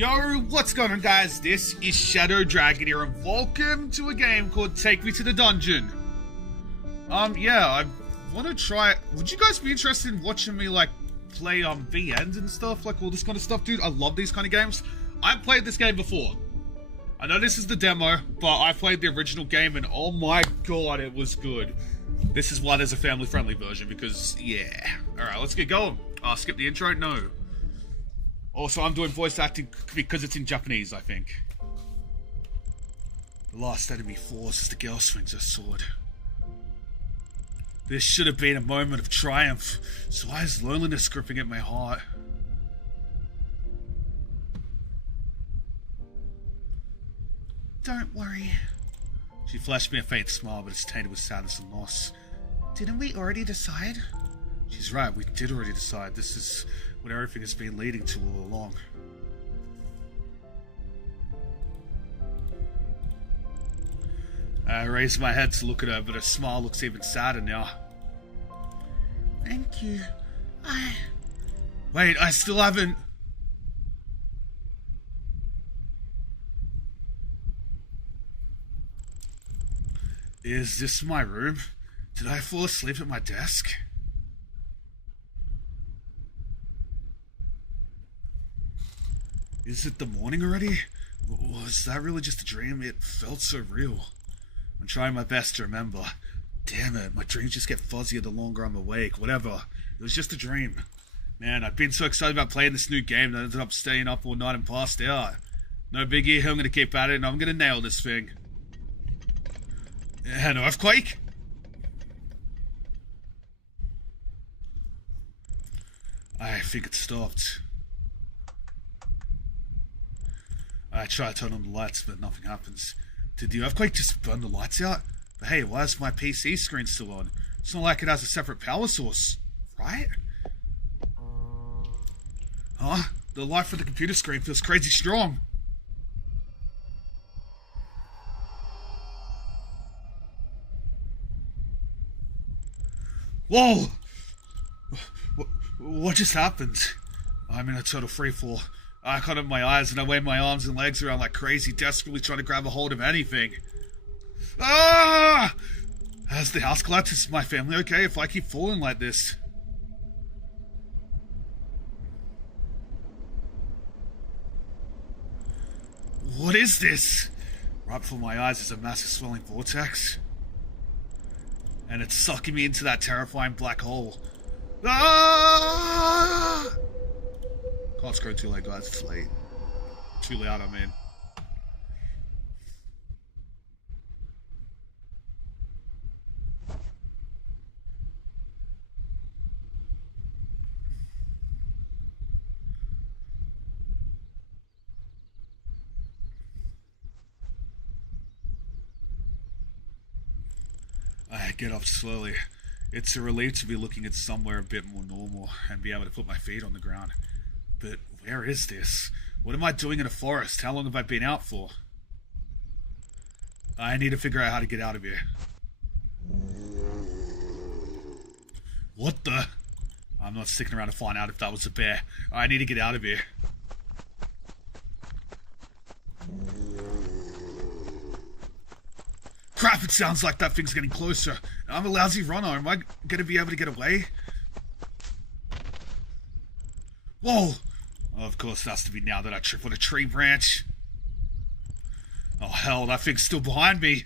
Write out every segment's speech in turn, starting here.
Yo, what's going on guys? This is Shadow Dragon here and welcome to a game called Take Me to the Dungeon. Yeah, I want to try... Would you guys be interested in watching me, like, play VNs and stuff? Like, all this kind of stuff, dude? I love these kind of games. I've played this game before. I know this is the demo, but I played the original game and oh my god, it was good. This is why there's a family-friendly version, because, yeah. Alright, let's get going. Skip the intro? No. Also, I'm doing voice acting because it's in Japanese, I think. The last enemy falls as the girl swings her sword. This should have been a moment of triumph, so why is loneliness gripping at my heart? Don't worry. She flashed me a faint smile, but it's tainted with sadness and loss. Didn't we already decide? She's right, we did already decide. This is what everything has been leading to all along. I raised my head to look at her, but her smile looks even sadder now. Thank you. Wait, I still haven't... Is this my room? Did I fall asleep at my desk? Is it the morning already? Was that really just a dream? It felt so real. I'm trying my best to remember. Damn it, my dreams just get fuzzier the longer I'm awake. Whatever. It was just a dream. Man, I've been so excited about playing this new game that I ended up staying up all night and passed out. No biggie, I'm gonna keep at it and I'm gonna nail this thing. An earthquake? I think it stopped. I try to turn on the lights, but nothing happens. Did the earthquake just burn the lights out? But hey, why is my PC screen still on? It's not like it has a separate power source, right? Huh? The light from the computer screen feels crazy strong. Whoa! What just happened? I'm in a total freefall. I can't open my eyes and I wave my arms and legs around like crazy, desperately trying to grab a hold of anything. Ah! Has the house collapsed? Is my family okay if I keep falling like this? What is this? Right before my eyes is a massive swelling vortex. And it's sucking me into that terrifying black hole. Ah! Can't scroll too late, guys. It's late. Too loud, I mean. I get up slowly. It's a relief to be looking at somewhere a bit more normal and be able to put my feet on the ground. But where is this? What am I doing in a forest? How long have I been out for? I need to figure out how to get out of here. What the? I'm not sticking around to find out if that was a bear. I need to get out of here. Crap, it sounds like that thing's getting closer. I'm a lousy runner. Am I going to be able to get away? Whoa! Oh, of course, it has to be now that I trip on a tree branch. Oh, hell, that thing's still behind me.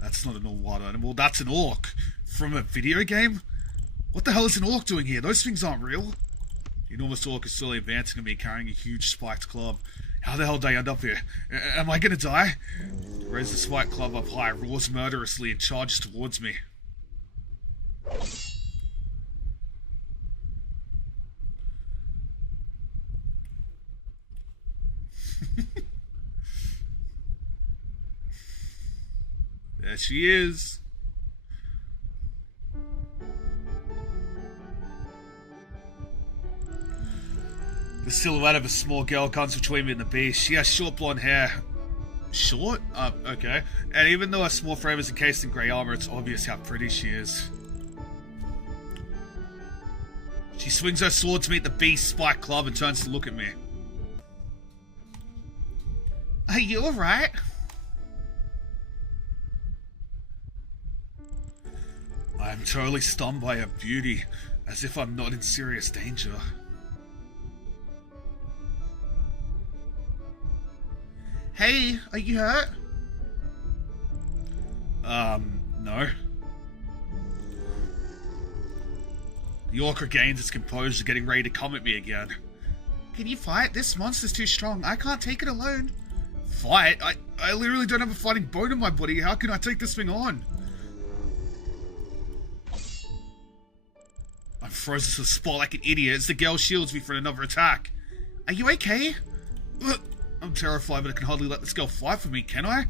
That's not an all-water animal. That's an orc. From a video game? What the hell is an orc doing here? Those things aren't real. The enormous orc is slowly advancing on me, carrying a huge spiked club. How the hell did I end up here? Am I gonna die? Raise the spiked club up high, roars murderously, and charges towards me. There she is. The silhouette of a small girl comes between me and the beast. She has short blonde hair. Short? Okay. And even though her small frame is encased in grey armor, it's obvious how pretty she is. She swings her sword to meet the beast's spiked club and turns to look at me. Are you alright? I am totally stunned by her beauty, as if I'm not in serious danger. Hey, are you hurt? No. The orc regains its composure, getting ready to come at me again. Can you fight? This monster's too strong. I can't take it alone. Fight? I literally don't have a fighting bone in my body. How can I take this thing on? I'm frozen to the spot like an idiot as the girl shields me from another attack. Are you okay? I'm terrified, but I can hardly let this girl fight for me, can I?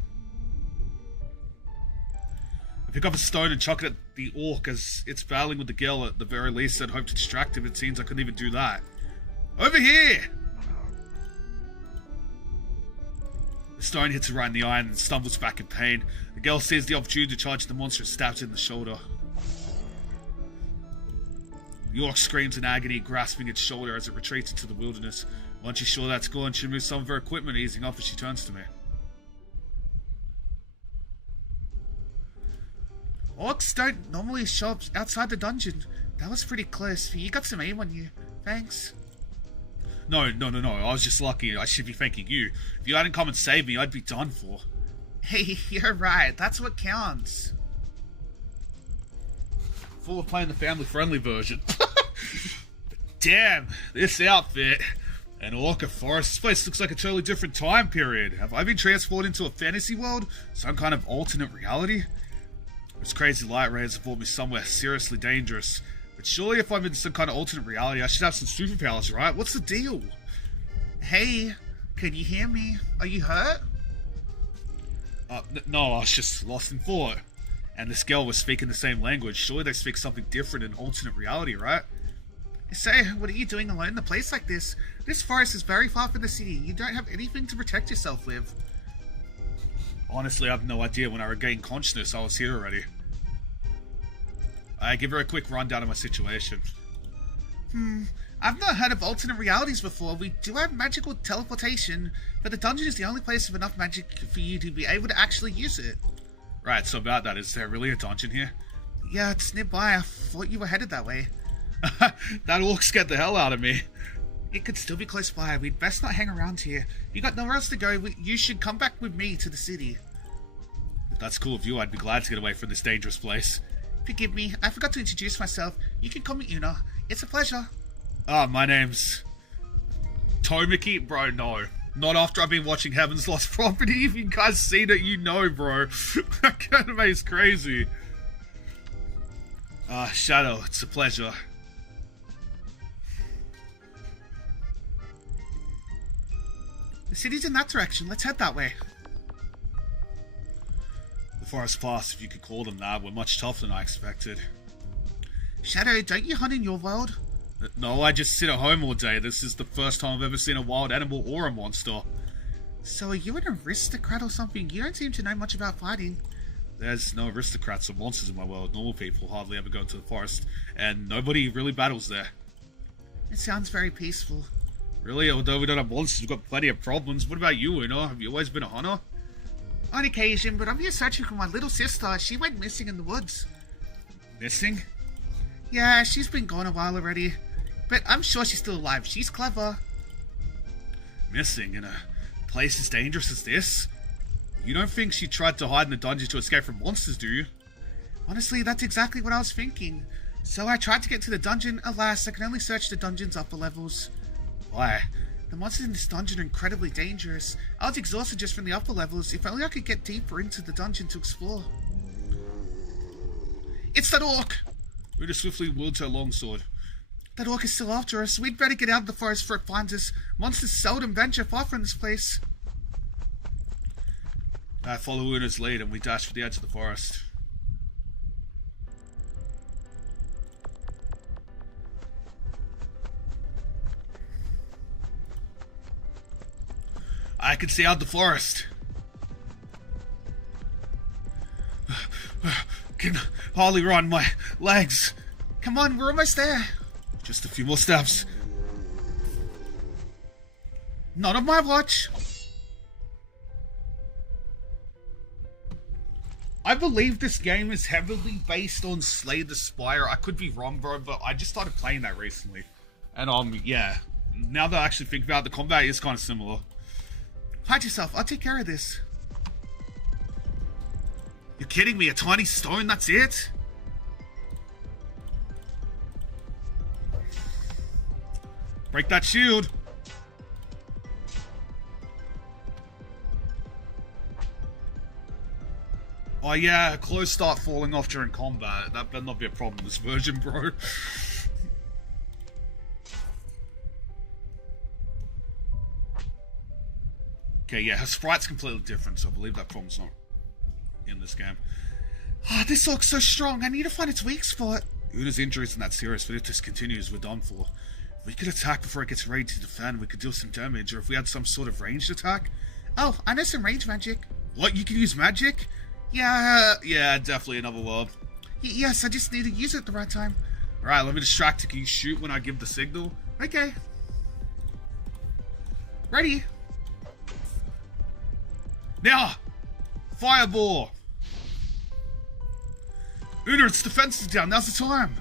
I pick up a stone and chuck it at the orc as it's battling with the girl. At the very least, I'd hope to distract him. It seems I couldn't even do that. Over here! The stone hits her right in the eye and stumbles back in pain. The girl sees the opportunity to charge the monster and stabs it in the shoulder. The orc screams in agony, grasping its shoulder as it retreats into the wilderness. Once she's sure that's gone, she removes some of her equipment, easing off as she turns to me. Orcs don't normally show up outside the dungeon. That was pretty close. You got some aim on you. Thanks. No. I was just lucky. I should be thanking you. If you hadn't come and saved me, I'd be done for. Hey, you're right. That's what counts. Thought we're playing the family-friendly version. Damn, this outfit. An orca forest. This place looks like a totally different time period. Have I been transported into a fantasy world? Some kind of alternate reality? Those crazy light rays have brought me somewhere seriously dangerous. But surely if I'm in some kind of alternate reality, I should have some superpowers, right? What's the deal? Hey, can you hear me? Are you hurt? No, I was just lost in thought. And this girl was speaking the same language. Surely they speak something different in alternate reality, right? So, what are you doing alone in a place like this? This forest is very far from the city. You don't have anything to protect yourself with. Honestly, I have no idea. When I regained consciousness, I was here already. I give her a quick rundown of my situation. I've not heard of alternate realities before. We do have magical teleportation, but the dungeon is the only place with enough magic for you to be able to actually use it. Right, so about that, is there really a dungeon here? Yeah, it's nearby. I thought you were headed that way. That orc scared the hell out of me. It could still be close by. We'd best not hang around here. You got nowhere else to go. You should come back with me to the city. If that's cool with you, I'd be glad to get away from this dangerous place. Forgive me, I forgot to introduce myself. You can call me Una. It's a pleasure. My name's... Tomiki? Bro, no. Not after I've been watching Heaven's Lost Property. If you guys seen it, you know, bro. That anime's crazy. Shadow, it's a pleasure. The city's in that direction. Let's head that way. The forest paths, if you could call them that, were much tougher than I expected. Shadow, don't you hunt in your world? No, I just sit at home all day. This is the first time I've ever seen a wild animal or a monster. So are you an aristocrat or something? You don't seem to know much about fighting. There's no aristocrats or monsters in my world. Normal people hardly ever go to the forest, and nobody really battles there. It sounds very peaceful. Really? Although we don't have monsters, we've got plenty of problems. What about you, Una? Have you always been a hunter? On occasion, but I'm here searching for my little sister. She went missing in the woods. Missing? Yeah, she's been gone a while already. But I'm sure she's still alive. She's clever. Missing in a place as dangerous as this? You don't think she tried to hide in the dungeon to escape from monsters, do you? Honestly, that's exactly what I was thinking. So I tried to get to the dungeon. Alas, I can only search the dungeon's upper levels. Why? The monsters in this dungeon are incredibly dangerous. I was exhausted just from the upper levels. If only I could get deeper into the dungeon to explore. It's that orc! Una swiftly wields her longsword. That orc is still after us. We'd better get out of the forest before it finds us. Monsters seldom venture far from this place. I follow Una's lead and we dash for the edge of the forest. I can see out the forest. Can hardly run, my legs. Come on, we're almost there. Just a few more steps. Not on my watch. I believe this game is heavily based on Slay the Spire. I could be wrong, bro, but I just started playing that recently. And, yeah. Now that I actually think about it, the combat is kind of similar. Hide yourself. I'll take care of this. You're kidding me? A tiny stone? That's it? Break that shield. Oh yeah, clothes start falling off during combat. That better not be a problem in this version, bro. Okay, yeah, her sprite's completely different, so I believe that problem's not in this game. Ah, this looks so strong. I need to find its weak spot. Una's injury isn't that serious, but if this continues, we're done for. If we could attack before it gets ready to defend, we could deal some damage, or if we had some sort of ranged attack. Oh, I know some range magic. What, you can use magic? Yeah, definitely another world. Yes, I just need to use it at the right time. Alright, let me distract. Can you shoot when I give the signal? Okay. Ready. Now! Fireball! Una, its defense is down. Now's the time.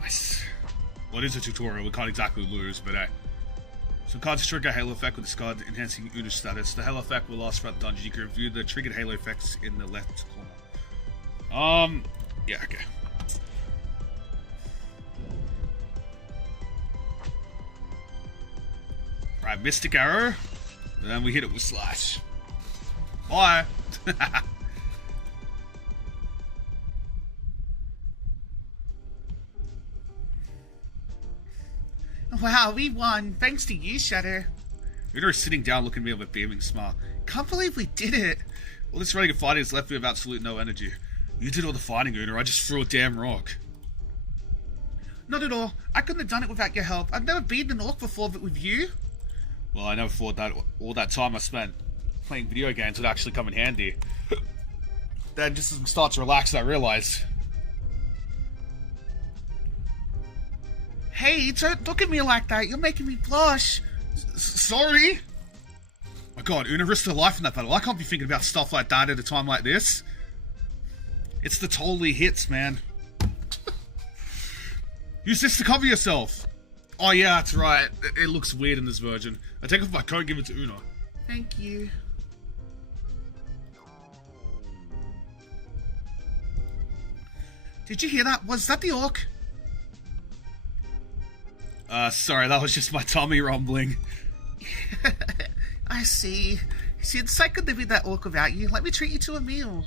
Nice. Well, it is a tutorial. We can't exactly lose, but some cards trigger a halo effect with this card, enhancing Una's status. The halo effect will last throughout the dungeon. You can review the triggered halo effects in the left corner. Yeah, okay. Right, Mystic Arrow. And then we hit it with Slash. Bye! Wow, we won. Thanks to you, Shadow. Una is sitting down looking at me with a beaming smile. Can't believe we did it. All this running and fighting has left me with absolute no energy. You did all the fighting, Una. I just threw a damn rock. Not at all. I couldn't have done it without your help. I've never beaten an orc before, but with you? Well, I never thought that all that time I spent playing video games would actually come in handy. Then just as we start to relax, I realized. Hey, don't look at me like that. You're making me blush. Sorry. My god, Una risked her life in that battle. I can't be thinking about stuff like that at a time like this. It's the totally hits, man. Use this to cover yourself. Oh yeah, that's right. It looks weird in this version. I take off my coat and give it to Una. Thank you. Did you hear that? Was that the orc? Sorry, that was just my tummy rumbling. I see. See, it's so good to be that orc without you. Let me treat you to a meal.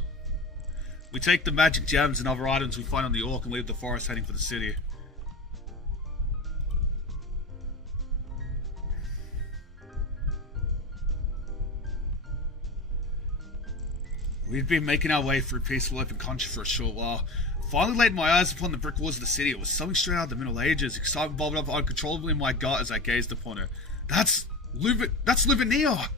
We take the magic gems and other items we find on the orc and leave the forest heading for the city. We've been making our way through peaceful open country for a short while. Finally laid my eyes upon the brick walls of the city. It was something straight out of the Middle Ages. Excitement bubbled up uncontrollably in my gut as I gazed upon it. That's Livonia!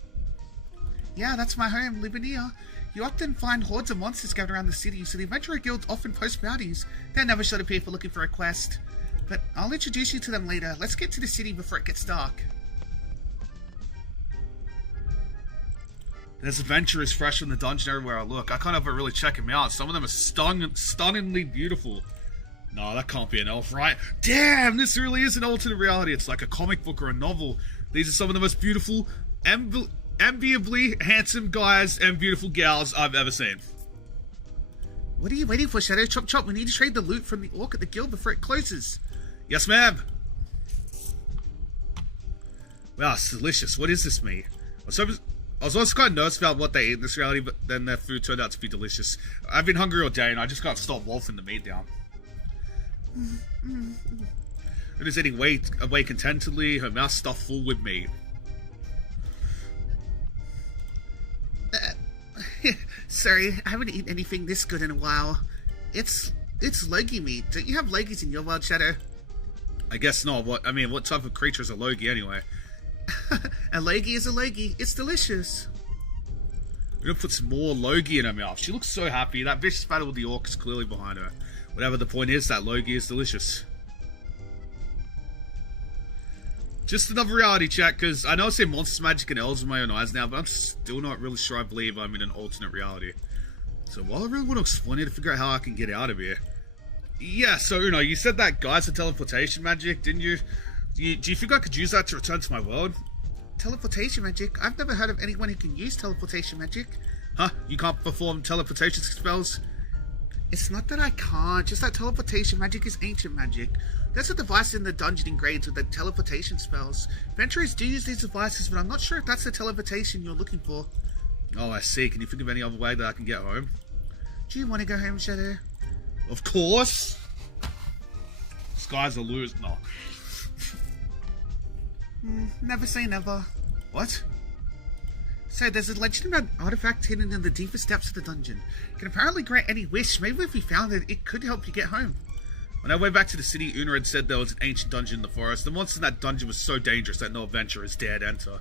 Yeah, that's my home, Livonia. You often find hordes of monsters gathered around the city, so the adventurer guilds often post bounties. They never show the people looking for a quest. But I'll introduce you to them later. Let's get to the city before it gets dark. There's adventurers fresh in the dungeon everywhere I look. I can't help but really check them out. Some of them are stunningly beautiful. No, that can't be an elf, right? Damn, this really is an alternate reality. It's like a comic book or a novel. These are some of the most beautiful, enviably handsome guys and beautiful gals I've ever seen. What are you waiting for, Shadow? Chop chop, we need to trade the loot from the orc at the guild before it closes. Yes, ma'am. Wow, it's delicious. What is this meat? I was always quite nervous about what they eat in this reality, but then their food turned out to be delicious. I've been hungry all day and I just can't stop wolfing the meat down. Una's eating away contentedly, her mouth stuffed full with meat. Sorry, I haven't eaten anything this good in a while. It's Logie meat. Don't you have Logies in your world, Shadow? I guess not. What type of creature is a Logie anyway? A Logie is a Logie. It's delicious. We're gonna put some more Logie in her mouth. She looks so happy. That vicious battle with the orc is clearly behind her. Whatever the point is, that Logie is delicious. Just another reality check, because I know I say monsters, magic, and elves with my own eyes now, but I'm still not really sure I believe I'm in an alternate reality. So while I really want to explain it to figure out how I can get out of here. Yeah, so Uno, you said that guy's a teleportation magic, didn't you? Do you think I could use that to return to my world? Teleportation magic? I've never heard of anyone who can use teleportation magic. Huh? You can't perform teleportation spells? It's not that I can't, just that teleportation magic is ancient magic. There's a device in the dungeon engraved with the teleportation spells. Adventurers do use these devices, but I'm not sure if that's the teleportation you're looking for. Oh, I see. Can you think of any other way that I can get home? Do you want to go home, Shadow? Of course! This guy's a loser. No. Never say never. What? So there's a legendary artifact hidden in the deepest depths of the dungeon. It can apparently grant any wish. Maybe if we found it, it could help you get home. On our way back to the city, Una had said there was an ancient dungeon in the forest. The monster in that dungeon was so dangerous that no adventurers dared enter.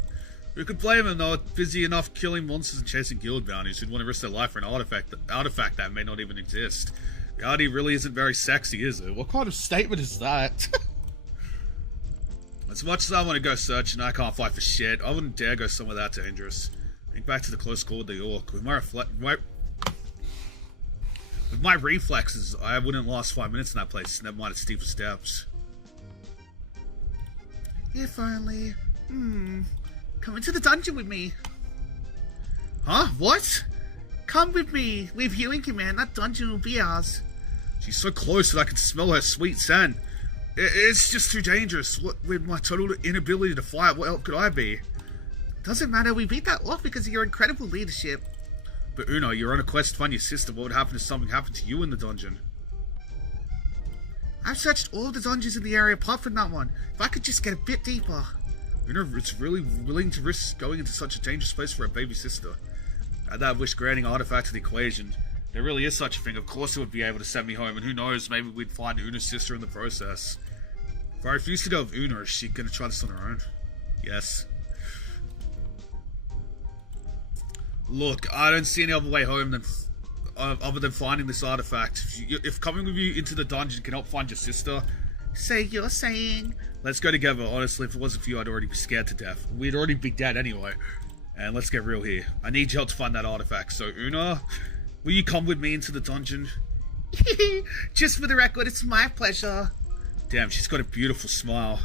Who could blame them? They were busy enough killing monsters and chasing guild bounties who'd want to risk their life for an artifact that may not even exist. Reality really isn't very sexy, is it? What kind of statement is that? As much as I want to go searching, I can't fight for shit. I wouldn't dare go somewhere that dangerous. Think back to the close call with the orc. With my reflexes, I wouldn't last 5 minutes in that place, never mind its steeper steps. If only... Come into the dungeon with me. Huh? What? Come with me. Leave you in command. That dungeon will be ours. She's so close that I can smell her sweet scent. It's just too dangerous. What, with my total inability to fight, what else could I be? Doesn't matter. We beat that off because of your incredible leadership. But Uno, you're on a quest to find your sister. What would happen if something happened to you in the dungeon? I've searched all the dungeons in the area apart from that one. If I could just get a bit deeper. Uno is really willing to risk going into such a dangerous place for her baby sister. Add that wish granting artifact to the equation. There really is such a thing. Of course it would be able to send me home, and who knows, maybe we'd find Una's sister in the process. If I refuse to go with Una, is she gonna try this on her own? Yes. Look, I don't see any other way home than other than finding this artifact. If coming with you into the dungeon can help find your sister, say you're saying. Let's go together. Honestly, if it wasn't for you, I'd already be scared to death. We'd already be dead anyway. And let's get real here. I need your help to find that artifact. So, Una, will you come with me into the dungeon? Just for the record, it's my pleasure. Damn, she's got a beautiful smile.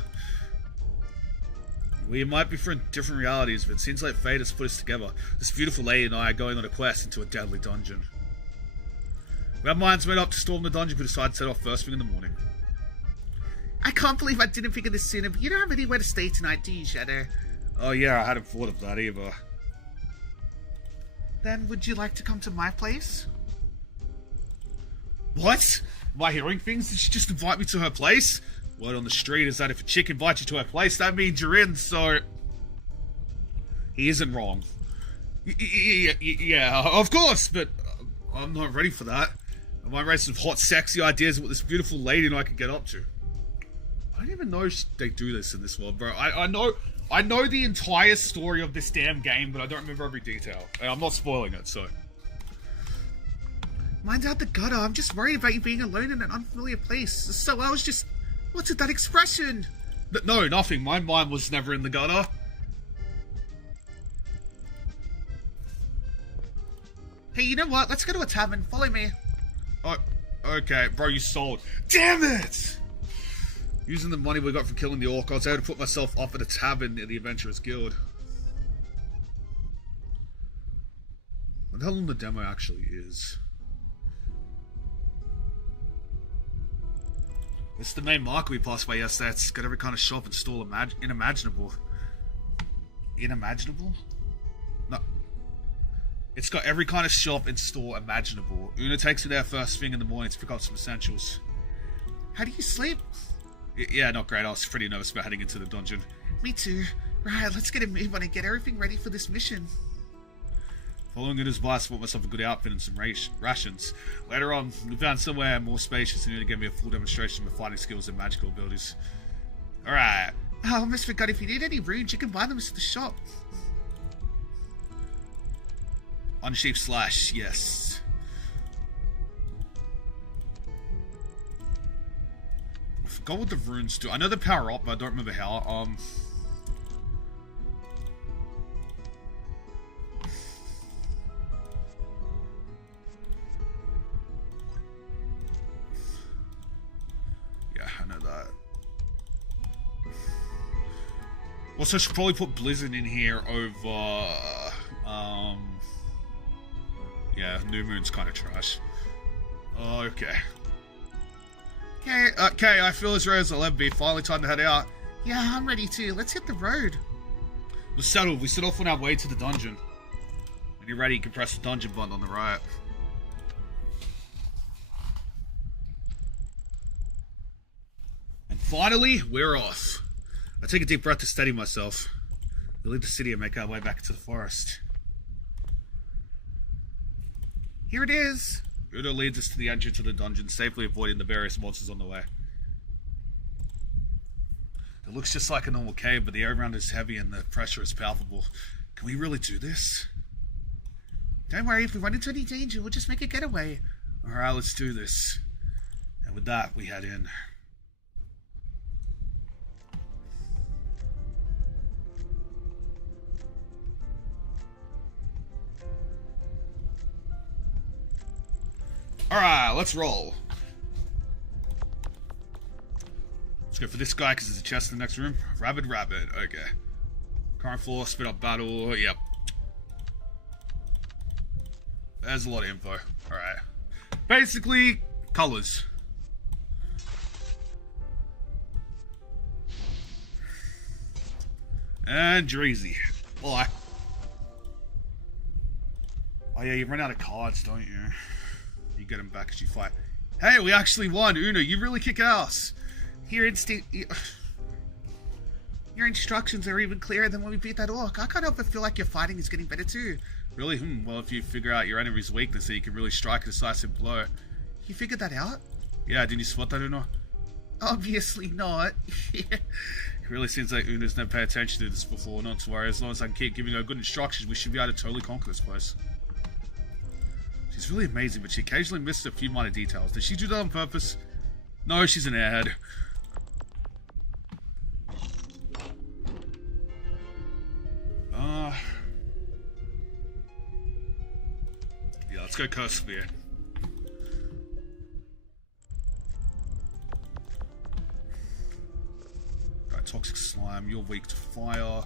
We might be from different realities, but it seems like fate has put us together. This beautiful lady and I are going on a quest into a deadly dungeon. We have minds made up to storm the dungeon, but decide to set off first thing in the morning. I can't believe I didn't think of this sooner, but you don't have anywhere to stay tonight, do you, Shadow? Oh yeah, I hadn't thought of that either. Then would you like to come to my place? What? Am I hearing things? Did she just invite me to her place? Word on the street is that if a chick invites you to her place, that means you're in, so... He isn't wrong. Yeah, of course, but I'm not ready for that. I'm on race of hot, sexy ideas of what this beautiful lady and I can get up to. I don't even know they do this in this world, bro. I know the entire story of this damn game, but I don't remember every detail. And I'm not spoiling it, so... Mine's out the gutter. I'm just worried about you being alone in an unfamiliar place. So I was just... What's with that expression? No, nothing. My mind was never in the gutter. Hey, you know what? Let's go to a tavern. Follow me. Oh, okay. Bro, you sold. Damn it! Using the money we got from killing the orc, I was able to put myself off at a tavern near the Adventurers Guild. What the hell the demo actually is? It's the main market we passed by yesterday. It's got every kind of shop and stall unimaginable. Unimaginable? No. It's got every kind of shop and store imaginable. Una takes me there first thing in the morning to pick up some essentials. How do you sleep? Yeah, not great. I was pretty nervous about heading into the dungeon. Me too. Right, let's get a move on and get everything ready for this mission. Following Una's advice, I bought myself a good outfit and some rations. Later on, we found somewhere more spacious and Una gave me a full demonstration of my fighting skills and magical abilities. Alright. I almost forgot, if you need any runes, you can buy them at the shop. Unshaped slash, yes. I forgot what the runes do. I know they power up, but I don't remember how. Yeah, I know that. Also, I should probably put Blizzard in here over, yeah, New Moon's kind of trash. Okay. Okay, I feel as ready as I'll ever be. Finally time to head out. Yeah, I'm ready too. Let's hit the road. We're settled. We set off on our way to the dungeon. When you're ready, you can press the dungeon button on the right. And finally, we're off. I take a deep breath to steady myself. We leave the city and make our way back into the forest. Here it is! Udo leads us to the entrance of the dungeon, safely avoiding the various monsters on the way. It looks just like a normal cave, but the air around is heavy and the pressure is palpable. Can we really do this? Don't worry, if we run into any danger, we'll just make a getaway. Alright, let's do this. And with that, we head in. Alright, let's roll. Let's go for this guy because there's a chest in the next room. Rabbit. Okay. Current floor, spit up battle. Yep. There's a lot of info. Alright. Basically, colors. And Dreezy. Black. Oh yeah, you run out of cards, don't you? You get them back as you fight. Hey, we actually won! Uno, you really kick ass! Your instructions are even clearer than when we beat that orc. I can't help but feel like your fighting is getting better too. Really? Well, if you figure out your enemy's weakness, then you can really strike a decisive blow. You figured that out? Yeah, didn't you spot that, Uno? Obviously not. It really seems like Uno's never paid attention to this before. Not to worry, as long as I can keep giving her good instructions, we should be able to totally conquer this place. She's really amazing, but she occasionally misses a few minor details. Did she do that on purpose? No, she's an airhead. Yeah, let's go Curse Spear. Right, Toxic Slime, you're weak to fire.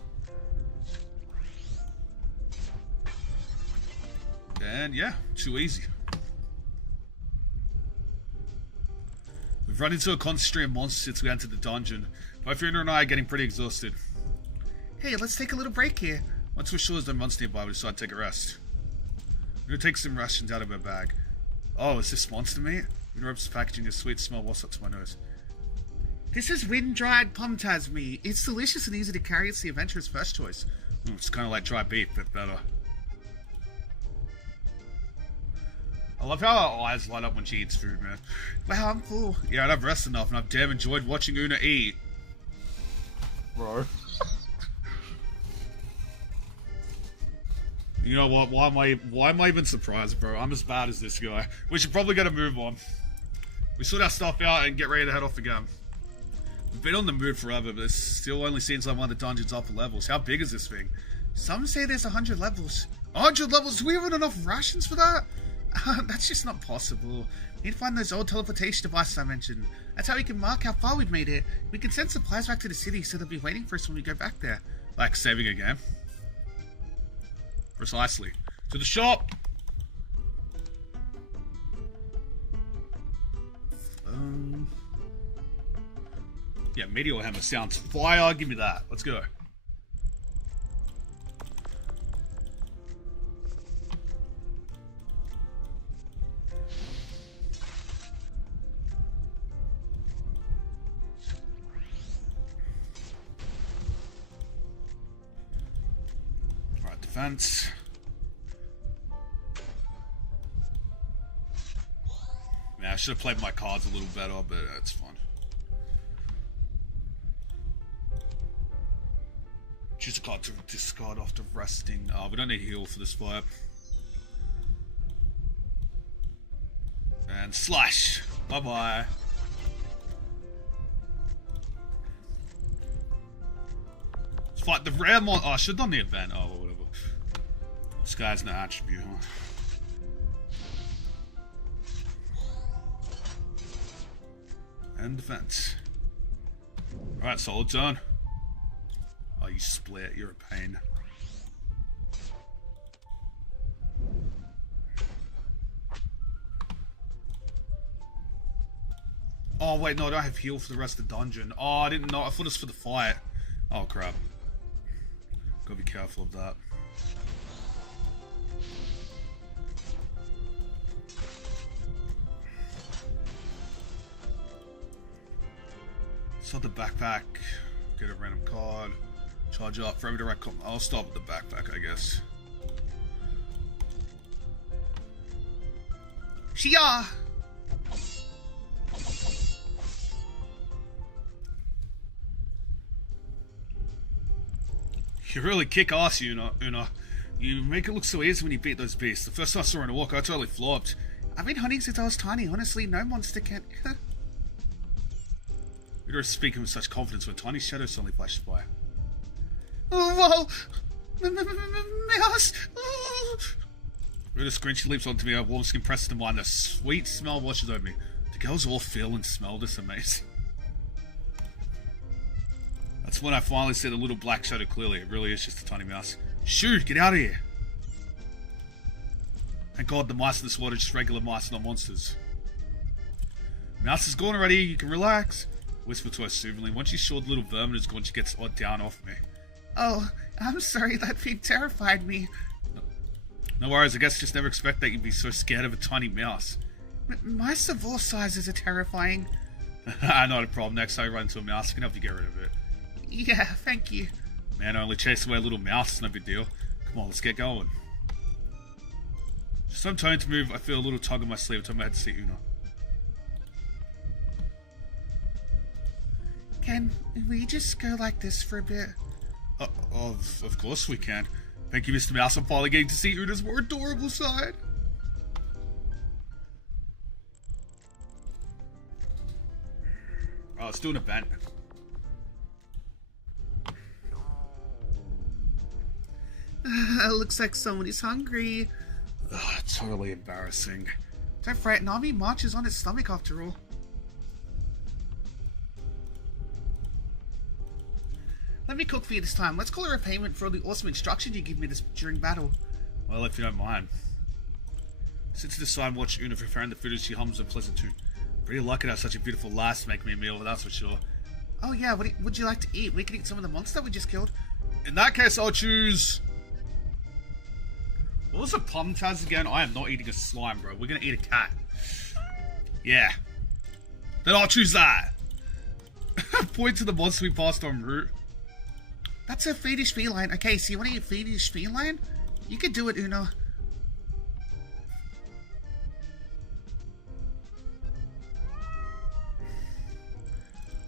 And yeah, too easy. We've run into a constant stream of monsters since we entered the dungeon. Both Una and I are getting pretty exhausted. Hey, let's take a little break here. Once we're sure there's no monster nearby, we decide to take a rest. Una takes some rations out of her bag. Oh, is this monster meat? Una opens the packaging, a sweet smell wafts up to my nose. This is wind-dried pomtaz meat. It's delicious and easy to carry. It's the adventurer's first choice. It's kind of like dry beef, but better. I love how her eyes light up when she eats food, man. Wow, I'm full. Yeah, and I've rested enough, and I've damn enjoyed watching Una eat. Bro. You know what? Why am I even surprised, bro? I'm as bad as this guy. We should probably get a move on. We sort our stuff out and get ready to head off again. We've been on the move forever, but it still only seems like one of the dungeons upper levels. How big is this thing? Some say there's 100 levels. 100 levels? Do we have enough rations for that? That's just not possible. We need to find those old teleportation devices I mentioned. That's how we can mark how far we've made it. We can send supplies back to the city so they'll be waiting for us when we go back there. Like saving a game. Precisely. To the shop! Yeah, Meteor Hammer sounds fire. Give me that. Let's go. Alright, defense. Man, I should have played my cards a little better, but it's fun. Choose a card to discard after resting. We don't need heal for this fight. And slash. Bye-bye. Let's fight the rare mon- Oh, I should have done the event. Oh, well, whatever. This guy's no attribute, huh? And defense. Alright, solid turn. Oh, you split. You're a pain. Oh, wait, no, I don't have heal for the rest of the dungeon. Oh, I didn't know. I thought it was for the fight. Oh, crap. Gotta be careful of that. Start the backpack. Get a random card. Charge up. For every direct comp. I'll start with the backpack, I guess. Shia! You really kick ass, Una. You make it look so easy when you beat those beasts. The first time I saw her in a walk, I totally flopped. I've been hunting since I was tiny. Honestly, no monster can... Una's speaking with such confidence when a tiny shadow suddenly flashes by. Oh, whoa! Mouse! Una screams, she leaps onto me, her warm skin presses to mine, a sweet smell washes over me. The girls all feel and smell this amazing. That's when I finally see the little black shadow clearly. It really is just a tiny mouse. Shoo, get out of here! Thank God the mice in this water are just regular mice, not monsters. Mouse is gone already, you can relax. Whisper to her soothingly. Once she's sure the little vermin is gone, she gets down off me. Oh, I'm sorry, that thing terrified me. No worries, I guess I just never expect that you'd be so scared of a tiny mouse. Mice of all sizes are terrifying. Not a problem. Next time I run into a mouse, I can help you get rid of it. Yeah, thank you. Man, I only chase away a little mouse, it's no big deal. Come on, let's get going. Just I'm trying to move, I feel a little tug on my sleeve. I told my head to see Una. Can we just go like this for a bit? Of course we can. Thank you, Mr. Mouse. I'm finally getting to see Una's more adorable side. Oh, let's do an event. Looks like someone is hungry. Ugh, totally embarrassing. Don't fret, Nami marches on its stomach after all. Let me cook for you this time. Let's call it a payment for all the awesome instructions you give me during battle. Well, if you don't mind. Sit to the side and watch Una preparing the food as she hums a pleasant tune. Pretty lucky to have such a beautiful lass to make me a meal, that's for sure. Oh yeah, what would you like to eat? We can eat some of the monster we just killed. In that case, I'll choose... What was the plum Taz again? I am not eating a slime, bro. We're gonna eat a cat. Yeah. Then I'll choose that. Point to the monster we passed en route. That's a fiendish feline. Okay, so you want to eat fiendish feline? You can do it, Una.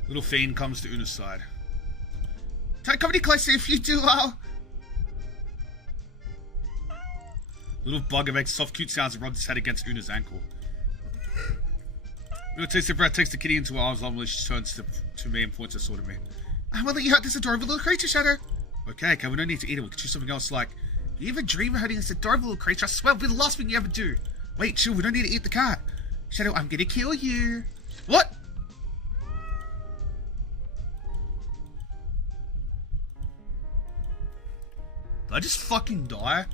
Little fiend comes to Una's side. Don't come any closer if you do, Little bugger makes soft, cute sounds and rubs his head against Una's ankle. Una takes a breath, takes the kitty into her arms, lovingly she turns to me and points her sword at me. I will let you hurt this adorable little creature, Shadow. Okay, we don't need to eat it. We can choose something else like... You even dream of hurting this adorable little creature? I swear it'll be the last thing you ever do. Wait, chill, we don't need to eat the cat. Shadow, I'm gonna kill you. What? Did I just fucking die?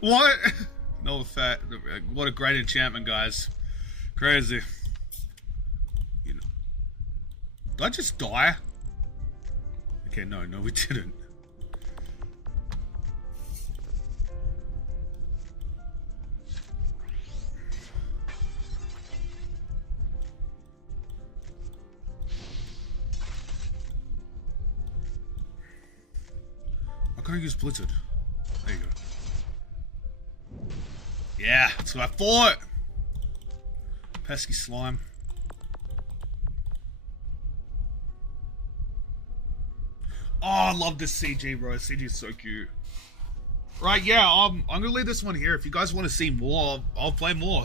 What? No fat. What a great enchantment, guys. Crazy. You know. Did I just die? Okay, no, we didn't. I can't use Blizzard. There you go. Yeah, that's what I thought. Pesky slime. Oh, I love this CG, bro. CG is so cute. Right, yeah, I'm gonna leave this one here. If you guys want to see more, I'll play more.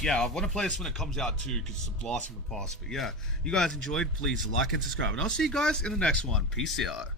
Yeah, I want to play this when it comes out too, because it's a blast from the past. But yeah, you guys enjoyed, please like and subscribe. And I'll see you guys in the next one. Peace out.